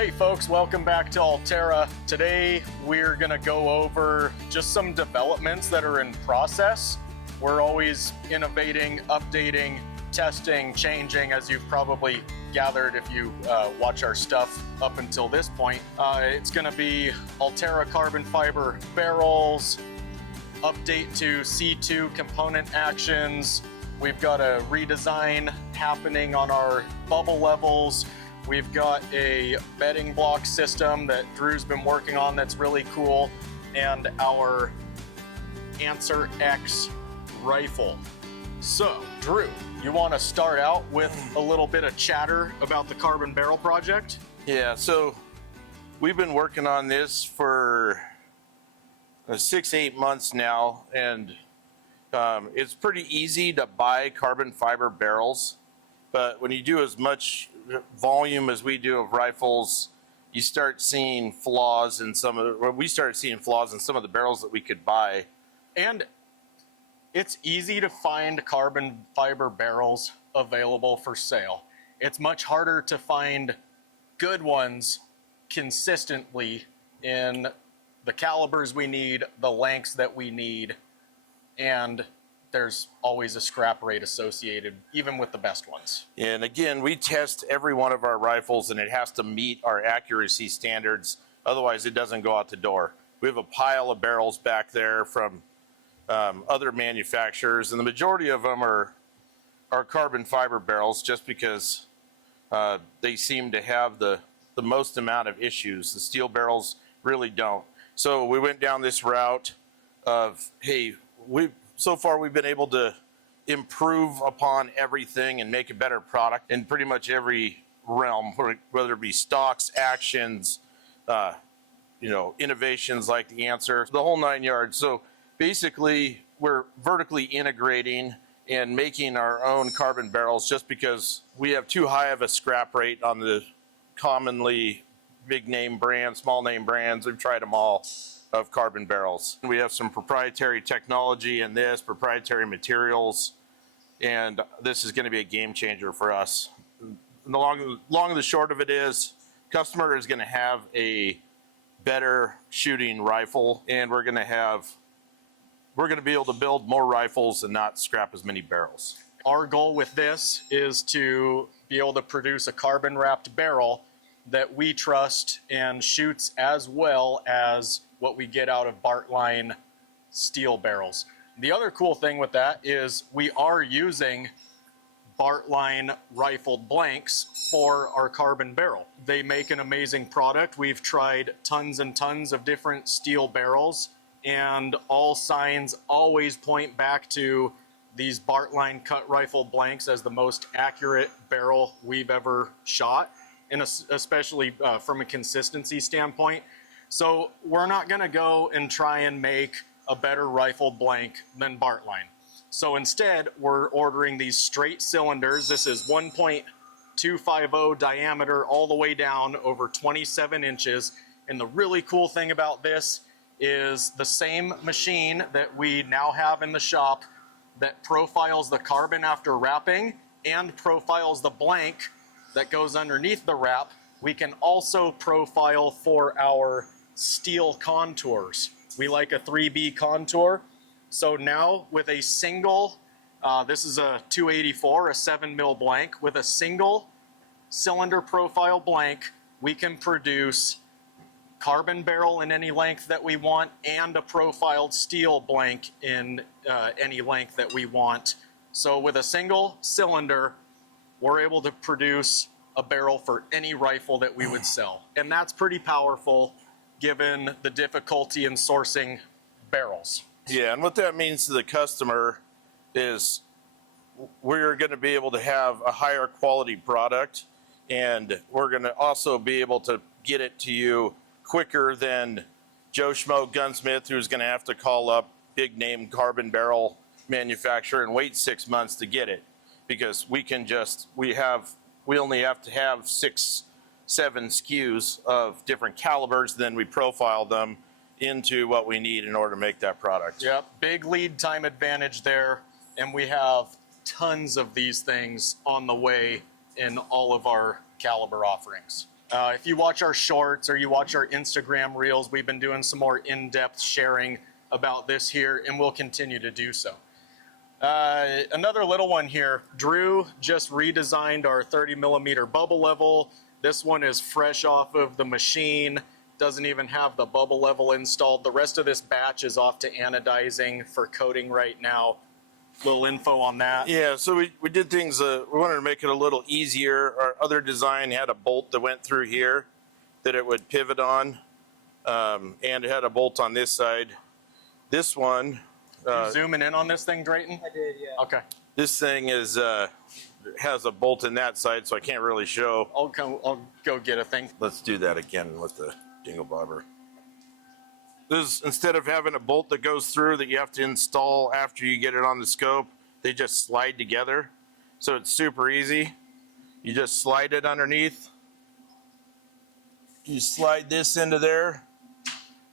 Hey folks, welcome back to AllTerra. Today we're gonna go over just some developments that are in process. We're always innovating, updating, testing, changing, as you've probably gathered if you watch our stuff up until this point. It's gonna be AllTerra carbon fiber barrels, update to C2 component actions. We've got a redesign happening on our bubble levels. We've got a bedding block system that Drew's been working on that's really cool, and our ANSR-X rifle. So, Drew, you want to start out with a little bit of chatter about the carbon barrel project? Yeah, so we've been working on this for 6-8 months now, and it's pretty easy to buy carbon fiber barrels, but when you do as much volume as we do of rifles, you start seeing flaws in we started seeing flaws in some of the barrels that we could buy. And it's easy to find carbon fiber barrels available for sale. It's much harder to find good ones consistently in the calibers we need, the lengths that we need, and there's always a scrap rate associated, even with the best ones. And again, we test every one of our rifles and it has to meet our accuracy standards. Otherwise, it doesn't go out the door. We have a pile of barrels back there from other manufacturers, and the majority of them are carbon fiber barrels just because they seem to have the most amount of issues. The steel barrels really don't. So we went down this route of, hey, so far we've been able to improve upon everything and make a better product in pretty much every realm, whether it be stocks, actions, innovations like the answer, the whole 9 yards. So basically we're vertically integrating and making our own carbon barrels just because we have too high of a scrap rate on the commonly big name brands, small name brands. We've tried them all of carbon barrels. We have some proprietary technology in this, proprietary materials, and this is going to be a game changer for us. And the long and the short of it is, customer is going to have a better shooting rifle, and we're going to be able to build more rifles and not scrap as many barrels. Our goal with this is to be able to produce a carbon wrapped barrel that we trust and shoots as well as what we get out of Bartline steel barrels. The other cool thing with that is we are using Bartline rifled blanks for our carbon barrel. They make an amazing product. We've tried tons and tons of different steel barrels, and all signs always point back to these Bartline cut rifle blanks as the most accurate barrel we've ever shot, and especially from a consistency standpoint. So we're not gonna go and try and make a better rifle blank than Bartline. So instead, we're ordering these straight cylinders. This is 1.250 diameter all the way down over 27 inches. And the really cool thing about this is the same machine that we now have in the shop that profiles the carbon after wrapping and profiles the blank that goes underneath the wrap. We can also profile for our steel contours. We like a 3B contour. So now with a single, this is a 284, a 7mm blank. With a single cylinder profile blank, we can produce carbon barrel in any length that we want and a profiled steel blank in any length that we want. So with a single cylinder, we're able to produce a barrel for any rifle that we would sell. And that's pretty powerful given the difficulty in sourcing barrels. Yeah, and what that means to the customer is we're going to be able to have a higher quality product, and we're going to also be able to get it to you quicker than Joe Schmo gunsmith, who's going to have to call up big name carbon barrel manufacturer and wait 6 months to get it, because we only have to have 6-7 SKUs of different calibers, then we profile them into what we need in order to make that product. Yep, big lead time advantage there, and we have tons of these things on the way in all of our caliber offerings. If you watch our shorts or you watch our Instagram reels, we've been doing some more in-depth sharing about this here, and we'll continue to do so. Another little one here, Drew just redesigned our 30 millimeter bubble level. This one is fresh off of the machine, doesn't even have the bubble level installed. The rest of this batch is off to anodizing for coating right now. Little info on that. Yeah, so we did things, we wanted to make it a little easier. Our other design had a bolt that went through here that it would pivot on, and it had a bolt on this side. This one... You zooming in on this thing, Drayton? I did, yeah. Okay. This thing is has a bolt in that side, so I can't really show. I'll go get a thing. Let's do that again with the dingle bobber. This, instead of having a bolt that goes through that you have to install after you get it on the scope, they just slide together. So it's super easy. You just slide it underneath. You slide this into there,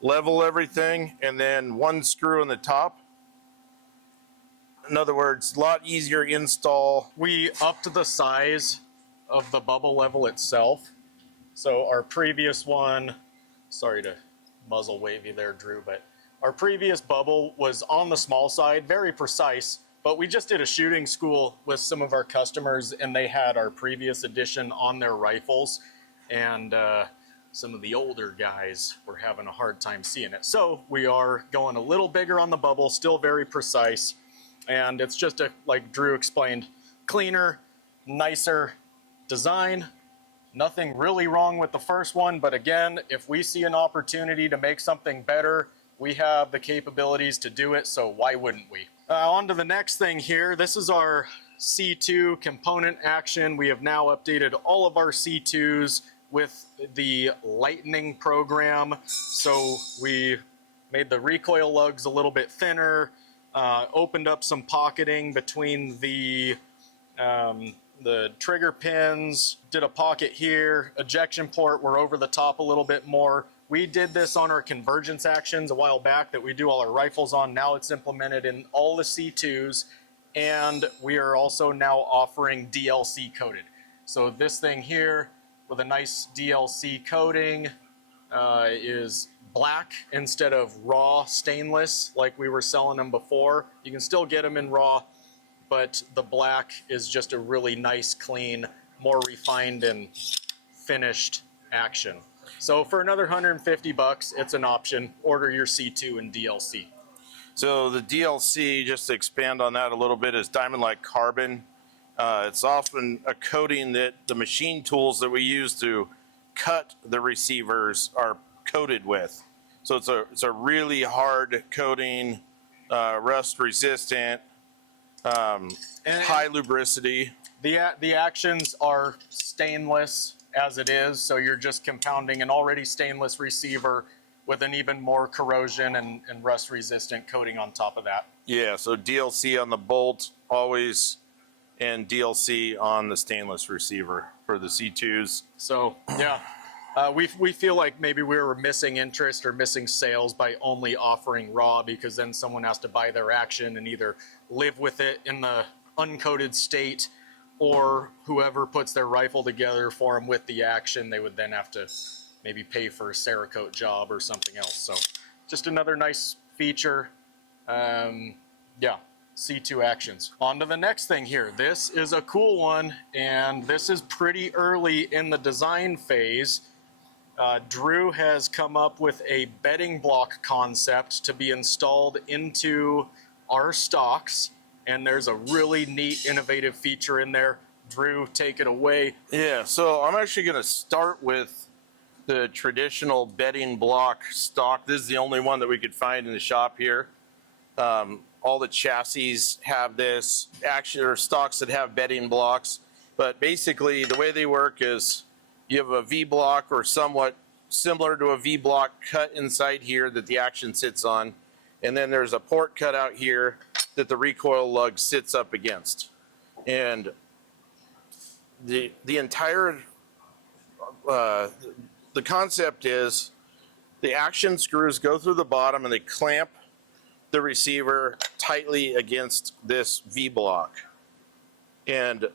level everything, and then one screw in the top. In other words, a lot easier install. We upped the size of the bubble level itself. So our previous one, sorry to muzzle wave you there, Drew, but our previous bubble was on the small side, very precise, but we just did a shooting school with some of our customers and they had our previous edition on their rifles, and some of the older guys were having a hard time seeing it. So we are going a little bigger on the bubble, still very precise, and it's just a, like Drew explained, cleaner, nicer design. Nothing really wrong with the first one, but again, if we see an opportunity to make something better, we have the capabilities to do it, so why wouldn't we? On to the next thing here. This is our C2 component action. We have now updated all of our C2s with the Lightning program. So we made the recoil lugs a little bit thinner, opened up some pocketing between the trigger pins, did a pocket here, ejection port, we're over the top a little bit more. We did this on our convergence actions a while back that we do all our rifles on. Now it's implemented in all the C2s, and we are also now offering DLC coated. So this thing here with a nice DLC coating is black instead of raw stainless like we were selling them before. You can still get them in raw, but the black is just a really nice, clean, more refined and finished action. So for another 150 bucks, it's an option. Order your C2 and DLC. So the DLC, just to expand on that a little bit, is diamond-like carbon. It's often a coating that the machine tools that we use to cut the receivers are coated with. So it's a really hard coating, rust resistant, high lubricity. The actions are stainless as it is, so you're just compounding an already stainless receiver with an even more corrosion and rust resistant coating on top of that. Yeah, so DLC on the bolt always, and DLC on the stainless receiver for the C2s. So yeah, we feel like maybe we were missing interest or missing sales by only offering raw, because then someone has to buy their action and either live with it in the uncoated state, or whoever puts their rifle together for them with the action, they would then have to maybe pay for a Cerakote job or something else. So just another nice feature. Yeah, C2 actions. On to the next thing here. This is a cool one, and this is pretty early in the design phase. Drew has come up with a bedding block concept to be installed into our stocks, and there's a really neat, innovative feature in there. Drew, take it away. Yeah, so I'm actually going to start with the traditional bedding block stock. This is the only one that we could find in the shop here. All the chassis have this, actually, or stocks that have bedding blocks. But basically, the way they work is you have a V block or somewhat similar to a V block cut inside here that the action sits on. And then there's a port cut out here that the recoil lug sits up against. And the entire, the concept is the action screws go through the bottom and they clamp the receiver tightly against this V block. And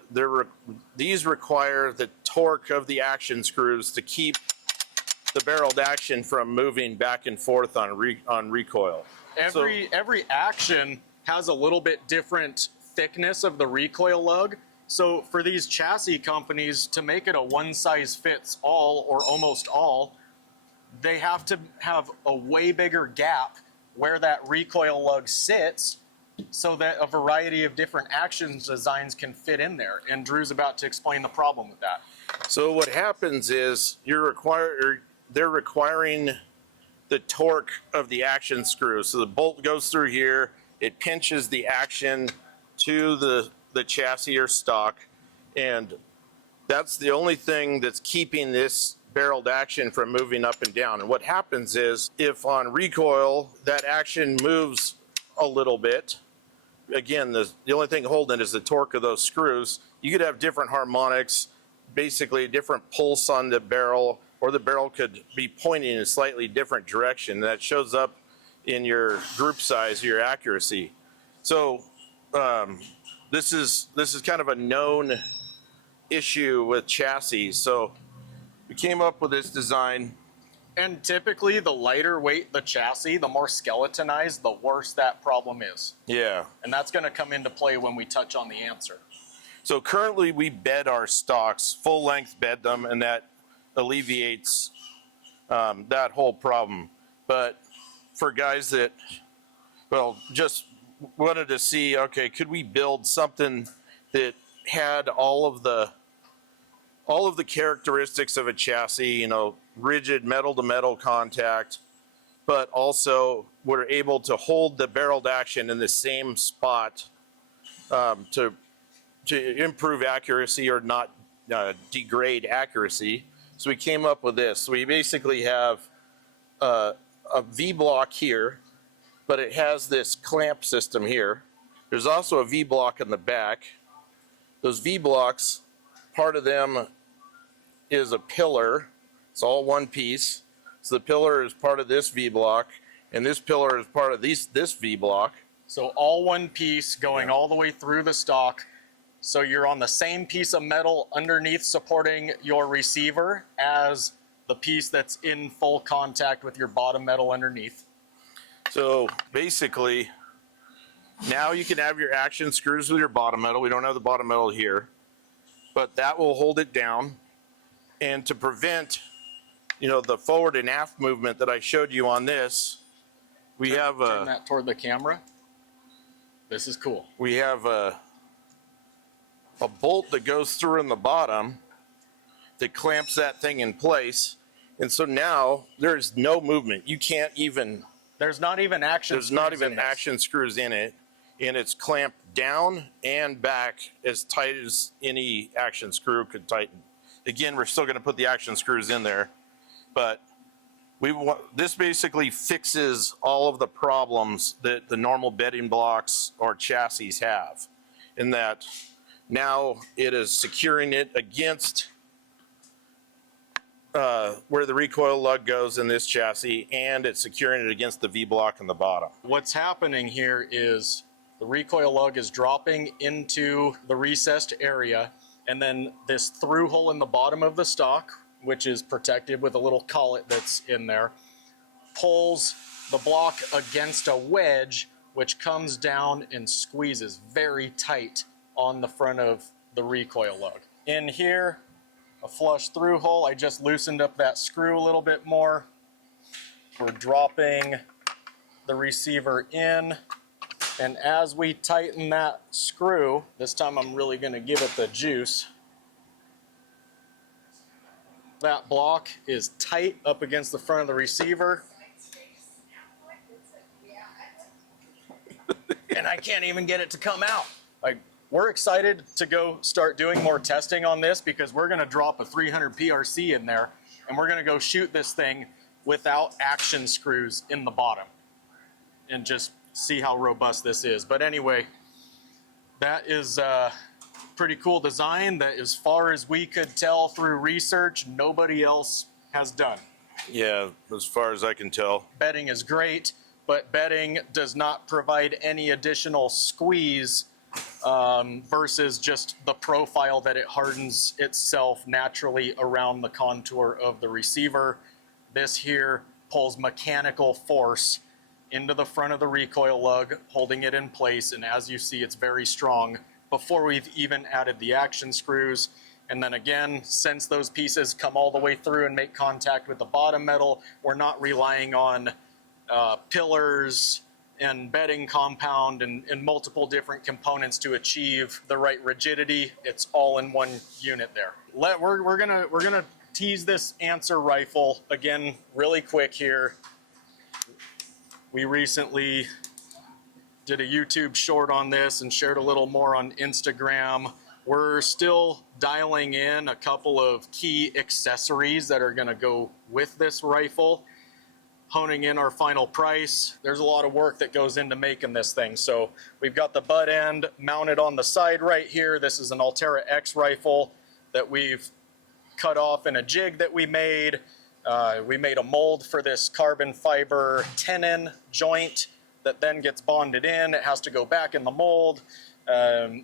these require the torque of the action screws to keep the barreled action from moving back and forth on recoil. Every action has a little bit different thickness of the recoil lug. So for these chassis companies to make it a one size fits all or almost all, they have to have a way bigger gap where that recoil lug sits so that a variety of different action designs can fit in there. And Drew's about to explain the problem with that. So what happens is they're requiring the torque of the action screw. So the bolt goes through here, it pinches the action to the chassis or stock, and that's the only thing that's keeping this barreled action from moving up and down. And what happens is, if on recoil that action moves a little bit, again, the only thing holding is the torque of those screws. You could have different harmonics, basically a different pulse on the barrel, or the barrel could be pointing in a slightly different direction. That shows up in your group size, your accuracy. So this is kind of a known issue with chassis. So we came up with this design. And typically the lighter weight the chassis, the more skeletonized, the worse that problem is. Yeah. And that's going to come into play when we touch on the answer. So currently we bed our stocks, full length bed them, and that alleviates that whole problem. But for guys that, well, just wanted to see, okay, could we build something that had all of the characteristics of a chassis, you know, rigid metal to metal contact, but also we're able to hold the barreled action in the same spot to improve accuracy or not degrade accuracy. So we came up with this. So we basically have a V-block here, but it has this clamp system here. There's also a V-block in the back. Those V-blocks, part of them is a pillar. It's all one piece. So the pillar is part of this V-block, and this pillar is part of this V-block. So all one piece going all the way through the stock. So you're on the same piece of metal underneath supporting your receiver as the piece that's in full contact with your bottom metal underneath. So basically, now you can have your action screws with your bottom metal. We don't have the bottom metal here, but that will hold it down. And to prevent, you know, the forward and aft movement that I showed you on this, we have turn that toward the camera. This is cool. We have a bolt that goes through in the bottom that clamps that thing in place. And so now there's no movement. You can't even, there's not even action screws in it, and it's clamped down and back as tight as any action screw could tighten. Again, we're still going to put the action screws in there, but this basically fixes all of the problems that the normal bedding blocks or chassis have, in that now it is securing it against where the recoil lug goes in this chassis, and it's securing it against the V-block in the bottom. What's happening here is the recoil lug is dropping into the recessed area, and then this through hole in the bottom of the stock, which is protected with a little collet that's in there, pulls the block against a wedge, which comes down and squeezes very tight on the front of the recoil lug. In here, a flush through hole. I just loosened up that screw a little bit more. We're dropping the receiver in, and as we tighten that screw, this time I'm really going to give it the juice. That block is tight up against the front of the receiver. And I can't even get it to come out. We're excited to go start doing more testing on this, because we're going to drop a 300 PRC in there, and we're going to go shoot this thing without action screws in the bottom and just see how robust this is. But anyway, that is a pretty cool design that, as far as we could tell through research, nobody else has done. Yeah, as far as I can tell. Bedding is great, but bedding does not provide any additional squeeze versus just the profile that it hardens itself naturally around the contour of the receiver. This here pulls mechanical force into the front of the recoil lug, holding it in place, and as you see, it's very strong before we've even added the action screws. And then again, since those pieces come all the way through and make contact with the bottom metal, we're not relying on pillars and bedding compound and multiple different components to achieve the right rigidity. It's all in one unit there. We're gonna tease this ANSR rifle again really quick here. We recently did a YouTube short on this and shared a little more on Instagram. We're still dialing in a couple of key accessories that are gonna go with this rifle, honing in our final price. There's a lot of work that goes into making this thing. So we've got the butt end mounted on the side right here. This is an AllTerra's rifle that we've cut off in a jig that we made. We made a mold for this carbon fiber tenon joint that then gets bonded in. It has to go back in the mold.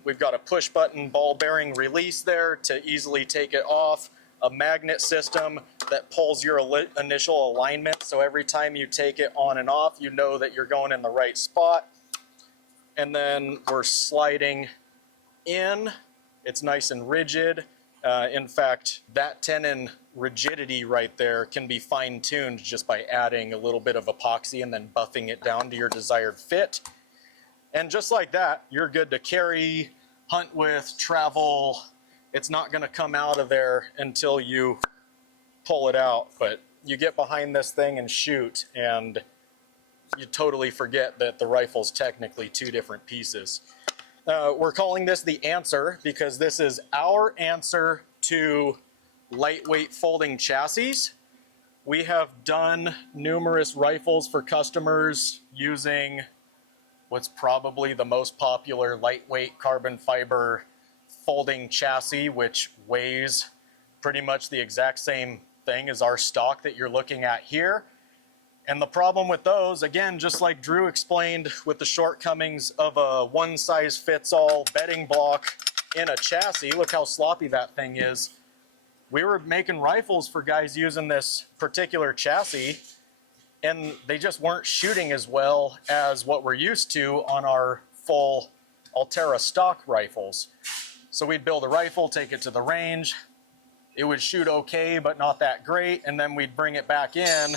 We've got a push button ball bearing release there to easily take it off. A magnet system that pulls your initial alignment, so every time you take it on and off, you know that you're going in the right spot. And then we're sliding in. It's nice and rigid. In fact, that tenon rigidity right there can be fine-tuned just by adding a little bit of epoxy and then buffing it down to your desired fit. And just like that, you're good to carry, hunt with, travel. It's not going to come out of there until you pull it out. But you get behind this thing and shoot, and you totally forget that the rifle's technically two different pieces. We're calling this the ANSR because this is our answer to lightweight folding chassis. We have done numerous rifles for customers using what's probably the most popular lightweight carbon fiber folding chassis, which weighs pretty much the exact same thing as our stock that you're looking at here. And the problem with those, again, just like Drew explained with the shortcomings of a one-size-fits-all bedding block in a chassis, look how sloppy that thing is. We were making rifles for guys using this particular chassis, and they just weren't shooting as well as what we're used to on our full AllTerra stock rifles. So we'd build a rifle, take it to the range. It would shoot okay, but not that great. And then we'd bring it back in,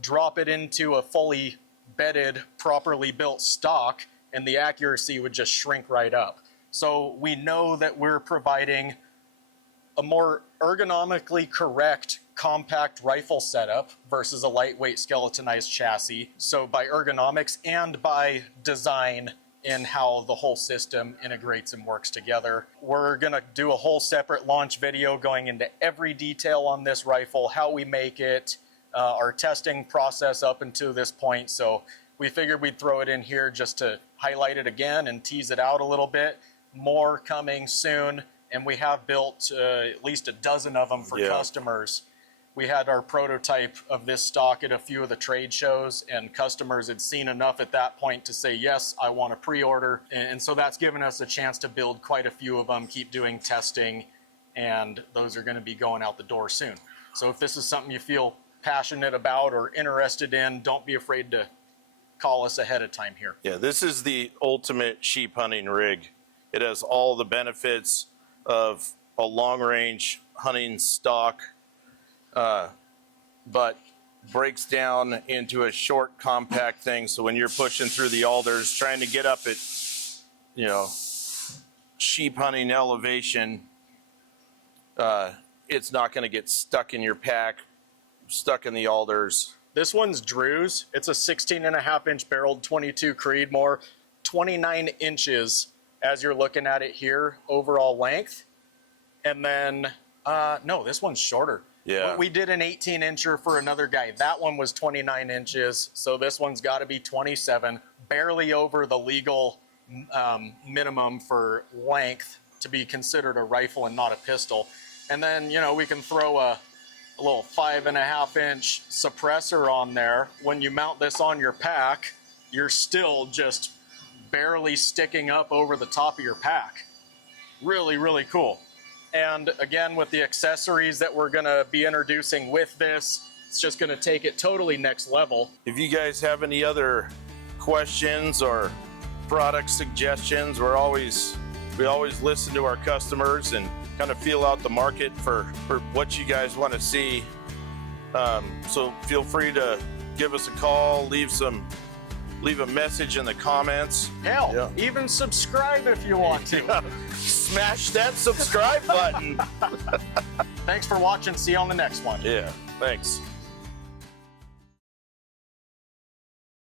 drop it into a fully bedded, properly built stock, and the accuracy would just shrink right up. So we know that we're providing a more ergonomically correct compact rifle setup versus a lightweight skeletonized chassis. So by ergonomics and by design in how the whole system integrates and works together. We're gonna do a whole separate launch video going into every detail on this rifle, how we make it, our testing process up until this point. So we figured we'd throw it in here just to highlight it again and tease it out a little bit. More coming soon. And we have built at least a dozen of them for customers. We had our prototype of this stock at a few of the trade shows, and customers had seen enough at that point to say, yes, I want a pre-order. And so that's given us a chance to build quite a few of them, keep doing testing, and those are going to be going out the door soon. So if this is something you feel passionate about or interested in, don't be afraid to call us ahead of time here. Yeah, this is the ultimate sheep hunting rig. It has all the benefits of a long-range hunting stock, but breaks down into a short, compact thing. So when you're pushing through the alders, trying to get up at, you know, sheep hunting elevation, it's not going to get stuck in your pack, stuck in the alders. This one's Drew's. It's a 16.5-inch barreled 22 Creedmoor, 29 inches as you're looking at it here, overall length. And then, no, this one's shorter. Yeah. We did an 18-incher for another guy. That one was 29 inches, so this one's got to be 27, barely over the legal minimum for length to be considered a rifle and not a pistol. And then, you know, we can throw a little 5.5-inch suppressor on there. When you mount this on your pack, you're still just barely sticking up over the top of your pack. Really, really cool. And again, with the accessories that we're gonna be introducing with this, it's just gonna take it totally next level. If you guys have any other questions or product suggestions, we always listen to our customers and kind of feel out the market for what you guys want to see. So feel free to give us a call, leave a message in the comments. Hell, even subscribe if you want to. Smash that subscribe button. Thanks for watching. See you on the next one. Yeah, thanks.